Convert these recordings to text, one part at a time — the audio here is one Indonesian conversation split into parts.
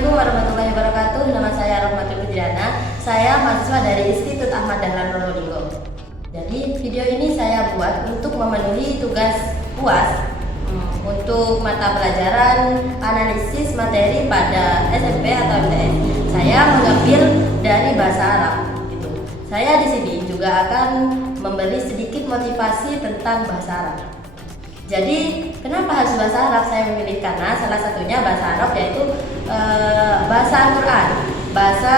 Assalamualaikum warahmatullahi wabarakatuh. Nama saya Rahmatul Fitriana. Saya mahasiswa dari Institut Ahmad Dahlan Probolinggo. Jadi video ini saya buat untuk memenuhi tugas UAS untuk mata pelajaran analisis materi pada SMP atau MTS. Saya mengambil dari bahasa Arab. Gitu. Saya di sini juga akan memberi sedikit motivasi tentang bahasa Arab. Jadi kenapa harus bahasa Arab saya memilih? Karena salah satunya bahasa Arab yaitu bahasa Al-Quran, bahasa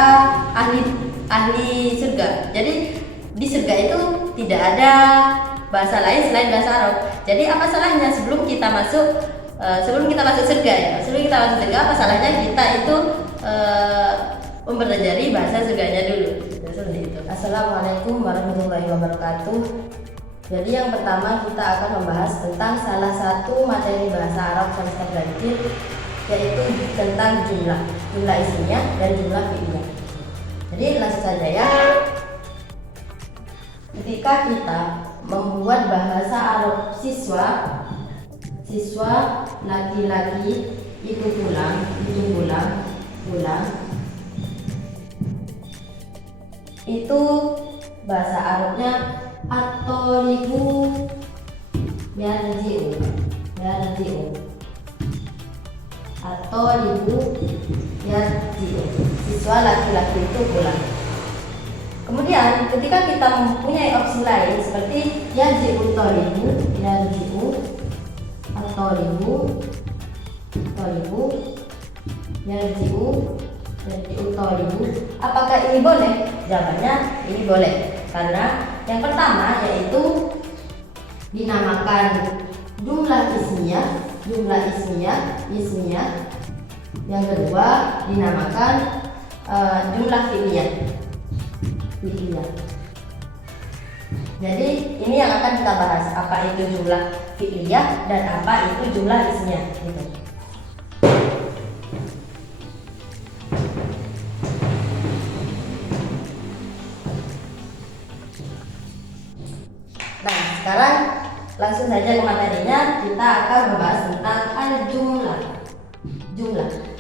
ahli surga. Jadi di surga itu tidak ada bahasa lain selain bahasa Arab. Jadi apa salahnya sebelum kita masuk surga ya? Sebelum kita masuk surga apa salahnya kita itu mempelajari bahasa surganya dulu. Seperti itu. Assalamualaikum warahmatullahi wabarakatuh. Jadi yang pertama kita akan membahas tentang salah satu materi bahasa Arab semester belajar, yaitu tentang jumlah isinya dan jumlah fi'ilnya. Jadi langsung saja ya. Ketika kita membuat bahasa Arab siswa laki-laki itu pulang, itu bahasa Arabnya at-thalibu yarji'u. At-thalibu yarji'u. Siswa laki-laki itu pulang. Kemudian ketika kita mempunyai opsi lain seperti yarji'u thalibu, at-thalibu yarji'u thalibu. Apakah ini boleh? Jawabannya ini boleh. Karena yang pertama yaitu dinamakan jumlah ismiyah. Yang kedua dinamakan jumlah fi'liyah. Jadi ini yang akan kita bahas, apa itu jumlah fi'liyah dan apa itu jumlah ismiyah gitu. Nah, sekarang langsung saja ke materinya. Kita akan membahas tentang al-jumlah.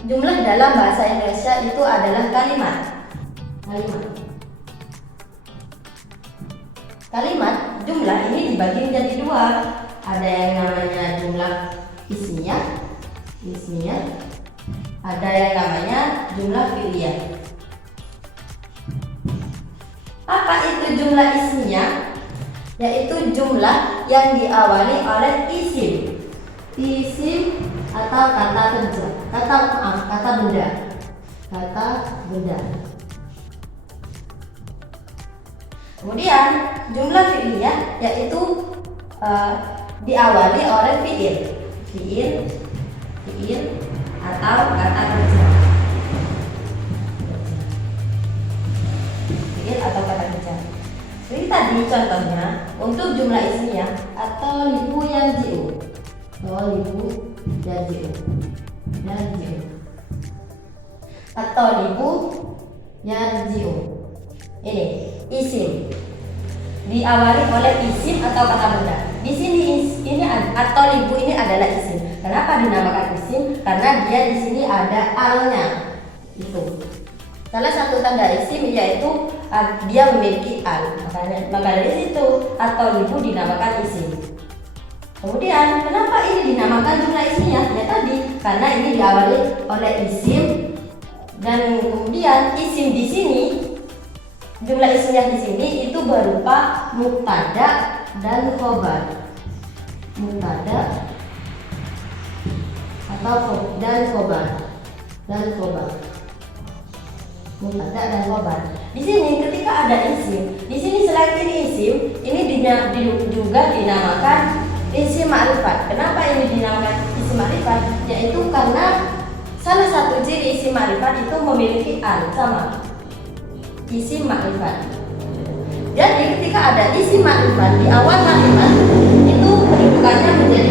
Jumlah dalam bahasa Indonesia itu adalah kalimat. Jumlah ini dibagi menjadi dua. Ada yang namanya jumlah ismiyah. Ada yang namanya jumlah fi'liyah. Apa itu jumlah ismiyah? Yaitu jumlah yang diawali oleh isim atau kata benda. Kemudian jumlah fi'liyah yaitu diawali oleh fi'il atau kata kerja. Jadi tadi contohnya untuk jumlah ismiyah at-thalibu yarji'u. At-thalibu yarji'u. Ini isim. Diawali oleh isim atau kata benda. Di sini ini at-thalibu ini adalah isim. Kenapa dinamakan isim? Karena dia di sini ada al-nya. Itu. Salah satu tanda isim yaitu dia memiliki al, maka dari situ at-thalibu dinamakan isim. Kemudian kenapa ini dinamakan jumlah ismiyah? Ya tadi karena ini diawali oleh isim dan kemudian isim di sini, jumlah ismiyah di sini itu berupa mubtada dan khobar. Mubtada dan khobar. Di sini ketika ada isim, di sini selain ini isim, ini juga dinamakan isim ma'rifat. Kenapa ini dinamakan isim ma'rifat? Yaitu karena salah satu ciri isim ma'rifat itu memiliki al, sama isim ma'rifat. Jadi ketika ada isim ma'rifat di awal kalimat itu kedudukannya menjadi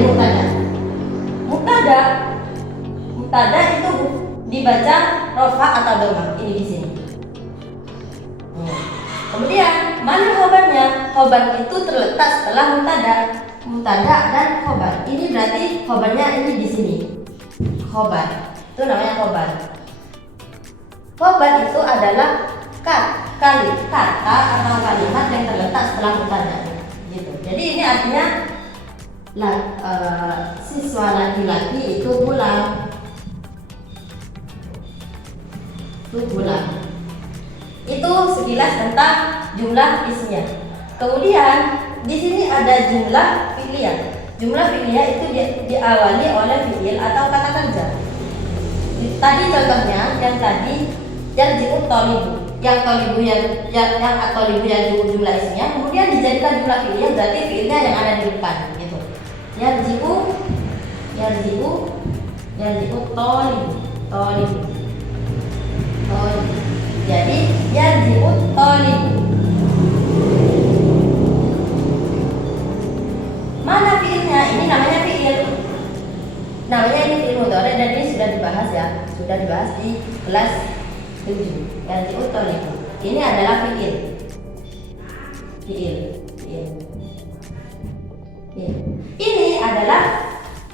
mubtada itu dibaca rofa atau dhamma. Ini di sini. Kemudian mana khobarnya? Khobar itu terletak setelah mubtada dan khobar. Ini berarti khobarnya ini di sini. Khobar itu namanya khobar. Khobar itu adalah kata atau kalimat yang terletak setelah mubtada gitu. Jadi ini artinya siswa laki-laki itu pulang. Itu sekilas tentang jumlah isinya. Kemudian di sini ada jumlah fi'liyah. Jumlah fi'liyah itu diawali oleh fi'il atau kata kerja. Tadi contohnya yang tadi yarji'u thalibu, yang thalibu yang thalibu yang jumlah isinya, kemudian dijadikan jumlah fi'liyah, berarti fi'ilnya yang ada di depan gitu. Yarji'u thalibu. Jadi yarji'u thalibu. Mana fi'ilnya? Ini namanya fi'il. Ini fi'il mudhari dan ini sudah dibahas ya. Sudah dibahas di kelas 7. Yarji'u thalibu. Ini adalah fi'il. Ini adalah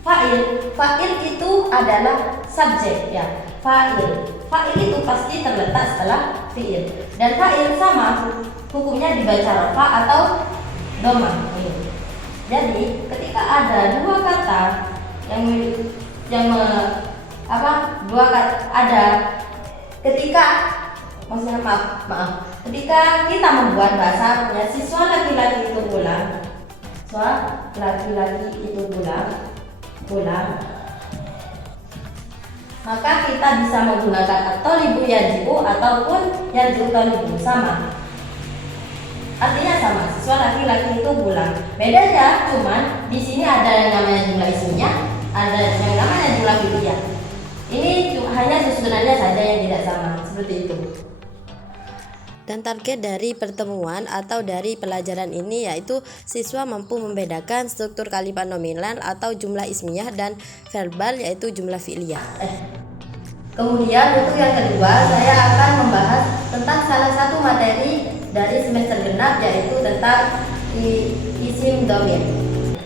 fa'il. Fa'il itu adalah subjek ya. Fa'il itu pasti terletak setelah fi'il. Dan fa'il sama hukumnya dibaca rafa atau dhamma. Jadi ketika ada dua kata ketika kita membuat bahasa Arabnya siswa laki-laki itu pulang, maka kita bisa menggunakan at-thalibu yarji'u ataupun yarji'u thalibu, sama. Artinya sama, siswa laki-laki itu pulang. Bedanya cuman di sini ada yang namanya jumlah isinya, ada yang namanya jumlah fi'liyah. Ini hanya susunannya saja yang tidak sama, seperti itu. Dan target dari pertemuan atau dari pelajaran ini yaitu siswa mampu membedakan struktur kalimat nominal atau jumlah ismiyah dan verbal yaitu jumlah fi'liyah. Kemudian untuk yang kedua saya akan membahas tentang salah satu materi dari semester genap yaitu tentang isim dhamir.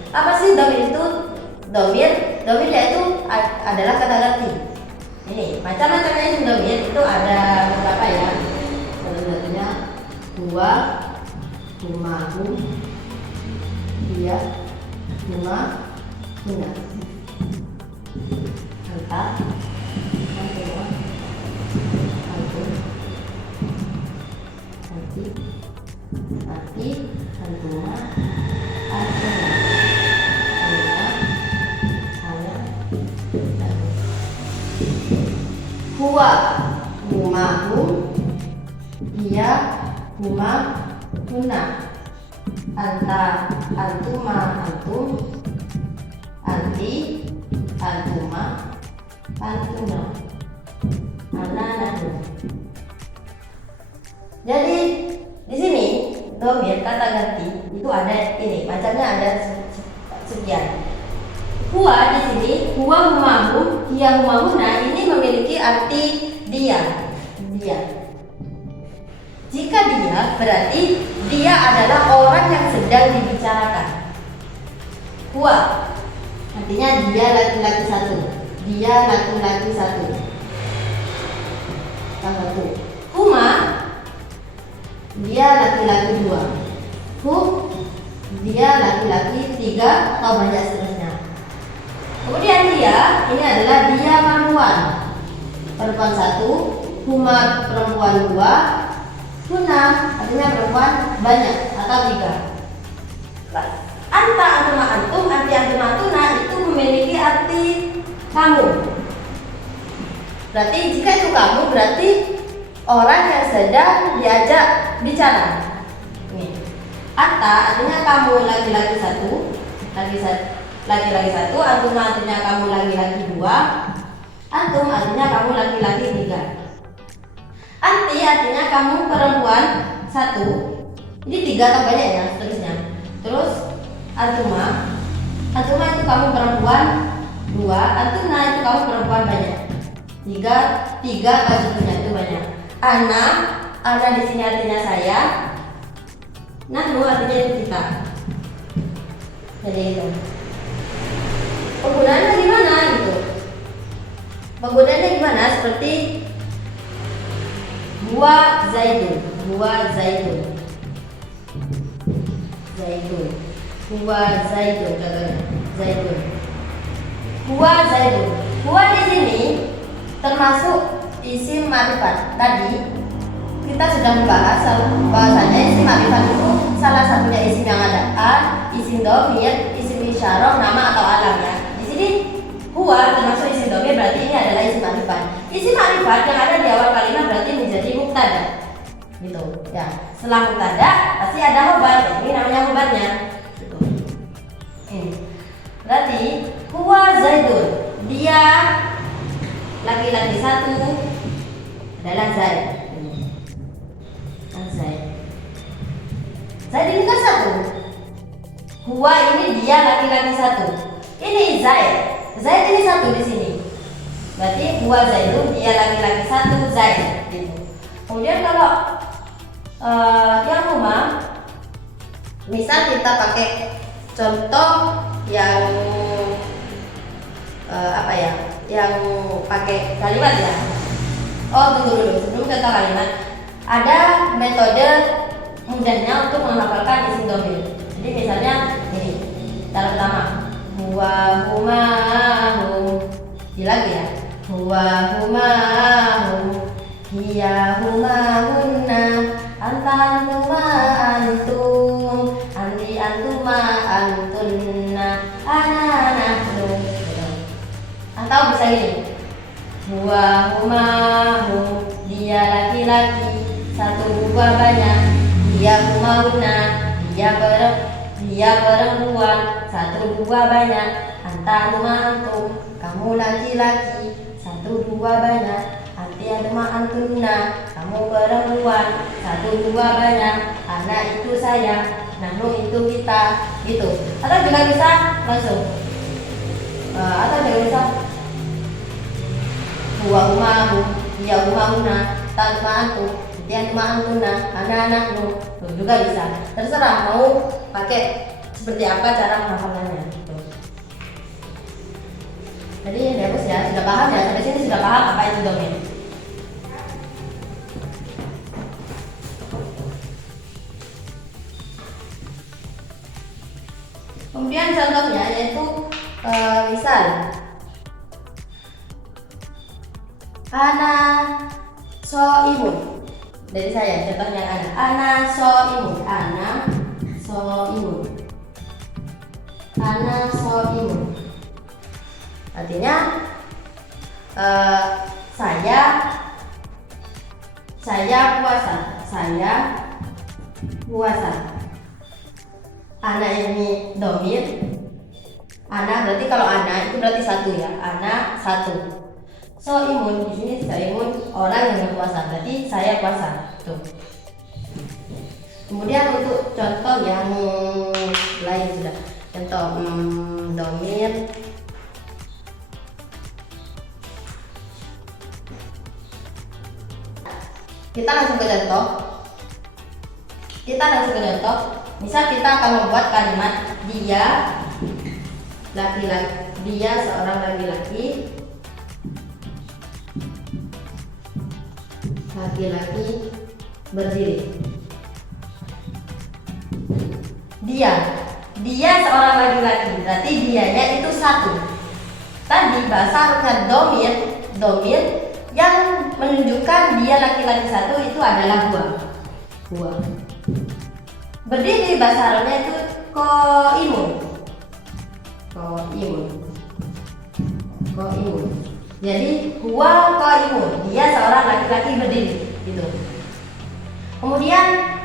Apa sih dhamir itu? Dhamir yaitu adalah kata ganti. Ini macam-macamnya isim dhamir itu ada beberapa ya. Satunya huwa, humahum, dia, huma, huna, anta, antuma, antum, anti, antuma, antuma, anta, ana, huwa, humahum, dia, huma, huna, anta, antuma, antum, anti, antuma, antuna, ana, nahnu. Jadi di sini dhamir kata ganti itu ada ini macamnya ada sekian. Huwa di sini huwa, humahum, dia, huma, huna ini memiliki arti dia. Jika dia berarti dia adalah orang yang sedang dibicarakan. Huwa artinya dia laki-laki satu. Huma dia laki-laki dua. Hum dia laki-laki tiga atau banyak seterusnya. Kemudian dia ini adalah dia perempuan satu. Huma perempuan dua. Huna artinya perempuan banyak atau tiga. Anta, antuma, antum, anti, antuma, antuna itu memiliki arti kamu. Berarti jika itu kamu berarti orang yang sedang diajak bicara. Nih. Anta artinya kamu laki-laki satu, antuma artinya kamu laki-laki dua, antum artinya kamu laki-laki tiga. Anti artinya kamu perempuan satu. Ini tiga atau banyak ya seterusnya. Terus antuma itu kamu perempuan dua. Antuna itu kamu perempuan banyak. Tiga atau seterusnya itu banyak. Ana di sini artinya saya. Nahnu artinya itu kita. Jadi itu. Penggunaannya gimana gitu? Penggunaannya gimana? Seperti Huwa zaidun. Huwa zaidun. Zaidun. Huwa zaidun contohnya. Zaidun. Huwa zaidun. Huwa di sini termasuk isim ma'rifat. Tadi kita sudah membahas bahwasanya isim ma'rifat itu salah satunya isim yang ada a, isim dhamir, isim isyarah, nama atau alam ya. Di sini huwa termasuk isim dhamir, berarti ini adalah isim ma'rifat. Isim ma'rifat yang ada di awal kalimat berarti menjadi mubtada. Gitu ya. Setelah mubtada pasti ada khobar. Ini namanya khobarnya. Gitu. Ini. Berarti huwa zaidun. Dia laki-laki satu adalah Zaid. Zaid ini kan satu. Huwa ini dia laki-laki satu. Ini Zaid. Zaid ini satu di sini. Berarti huwa Zaidun, dia laki-laki satu, Zaid. Gitu. Kemudian kalau yang rumah, misal kita pakai contoh yang apa ya? Yang pakai kalimat ya. Oh tunggu dulu, sebelum contoh kalimat, ada metode mudahnya untuk menghafalkan isim dhamir. Jadi misalnya ini, cara pertama, huwa huma hum, lagi ya, huwa huma hum, hiya huma hunna, anta antuma antum, anti antuma antunna, ana nahnu. Atau bisa gini, huwa huma hum, dia laki-laki satu dua banyak, dia humauna, dia perempuan satu dua banyak, anta antuma antum, kamu laki-laki satu dua banyak, anti antuma antunna, kamu perempuan satu dua banyak, anak itu saya, nahnu itu kita, gitu. Atau juga bisa langsung atau juga bisa huwa humahu, dia humauna, tanpa antum, dia antuma antuna, anak-anakmu. Juga bisa. Terserah mau pakai seperti apa cara menghafalnya. Gitu. Jadi bagus ya, sudah paham ya, sampai sini sudah paham apa itu dhamir. Kemudian contohnya yaitu misal ana so'imun. Dari saya contohnya ana so'imun, ana so'imun. Artinya saya puasa. Ana ini dhamir. Ana berarti kalau ana itu berarti satu ya. Ana satu. So'imun di sini so'imun orang yang berpuasa, berarti saya puasa. Tuh. Kemudian untuk contoh yang lain sudah. Contoh dhamir. Kita langsung ke contoh. Misal kita akan membuat kalimat dia laki-laki, dia seorang laki-laki berdiri. Dia seorang laki-laki, berarti dianya itu satu. Tadi bahasa Arabnya domir yang menunjukkan dia laki-laki satu itu adalah huwa. Berdiri bahasa Arabnya itu qaimun. Jadi huwa qaimun, dia seorang laki-laki berdiri, gitu. Kemudian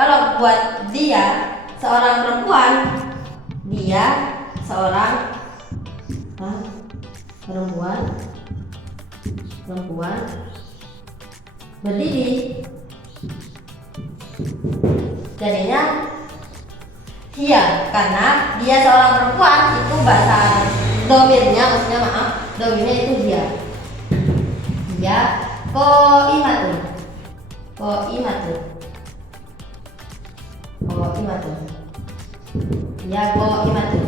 kalau buat dia seorang perempuan, berdiri, jadinya dia, karena dia seorang perempuan itu bahasa domirnya, domirnya itu dia qaimatun. Dia qaimatun.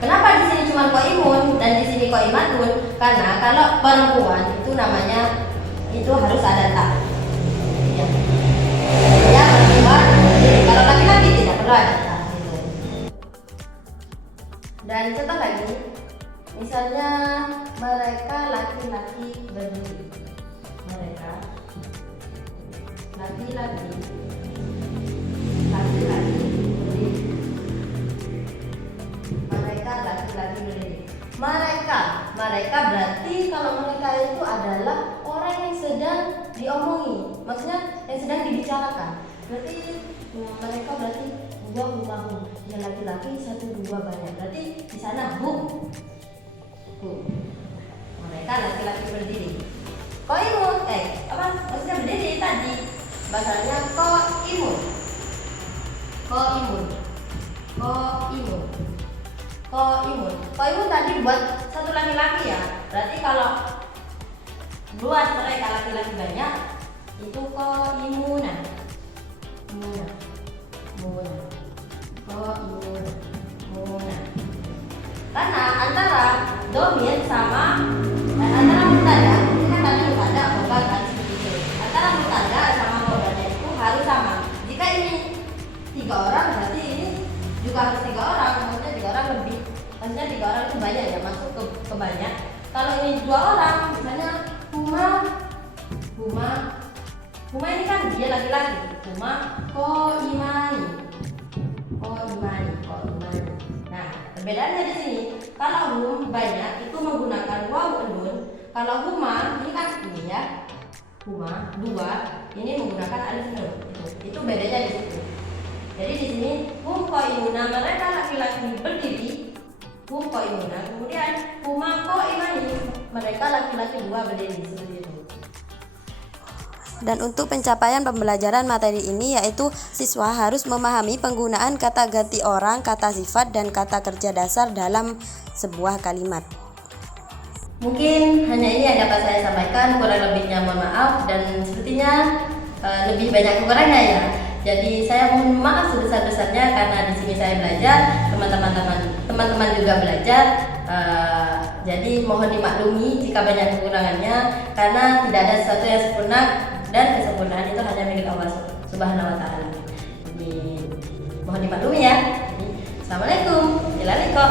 Kenapa di sini cuma qaimun dan di sini qaimatun karena kalau perempuan itu namanya itu harus ada ta. Ya. Ya, perempuan berdiri. Kalau laki-laki tidak perlu ada ta gitu. Dan contoh lagi, misalnya mereka laki-laki berdiri. Mereka laki-laki berdiri. Mereka laki-laki berdiri. Mereka berarti kalau mereka itu adalah orang yang sedang diomongi, maksudnya yang sedang dibicarakan. Berarti mereka berarti dua hum, yang laki-laki satu dua banyak. Berarti di sana hum. Mereka laki-laki berdiri. Qaimun, apa maksudnya berdiri tadi? Bahasanya qaimun. Qaimun tadi buat satu laki-laki ya. Berarti kalau buat mereka laki-laki banyak itu qaimuna. Karena antara domir sama antara mubtada, ini kan tadi mubtada khobar kan seperti itu. Antara mubtada sama khobarnya itu harus sama. Jika ini 3 orang berarti ini juga harus 3 orang, maksudnya 3 orang lebih. Maksudnya 3 orang itu banyak ya, masuk ke banyak. Kalau ini 2 orang, misalnya Huma ini kan dia laki-laki. Huma qaimani. Nah, perbedaannya di sini. Kalau hum banyak itu menggunakan waw nun. Kalau huma ini kan ini ya. Huma 2 ini menggunakan alif nun. Itu bedanya di situ. Jadi di sini hum qaimuna, mereka laki-laki berdiri. Hum qaimuna. Kemudian huma qaimani, mereka laki-laki 2 berdiri seperti itu. Dan untuk pencapaian pembelajaran materi ini yaitu siswa harus memahami penggunaan kata ganti orang, kata sifat, dan kata kerja dasar dalam sebuah kalimat. Mungkin hanya ini yang dapat saya sampaikan, kurang lebihnya mohon maaf, dan sepertinya lebih banyak kekurangannya ya. Jadi saya mohon maaf sebesar-besarnya karena di sini saya belajar, teman-teman juga belajar. Jadi mohon dimaklumi jika banyak kekurangannya karena tidak ada sesuatu yang sempurna dan kesempurnaan itu hanya milik Allah Subhanahu wa taala. Jadi mohon dimaklumi ya. Assalamualaikum. Ila liqa.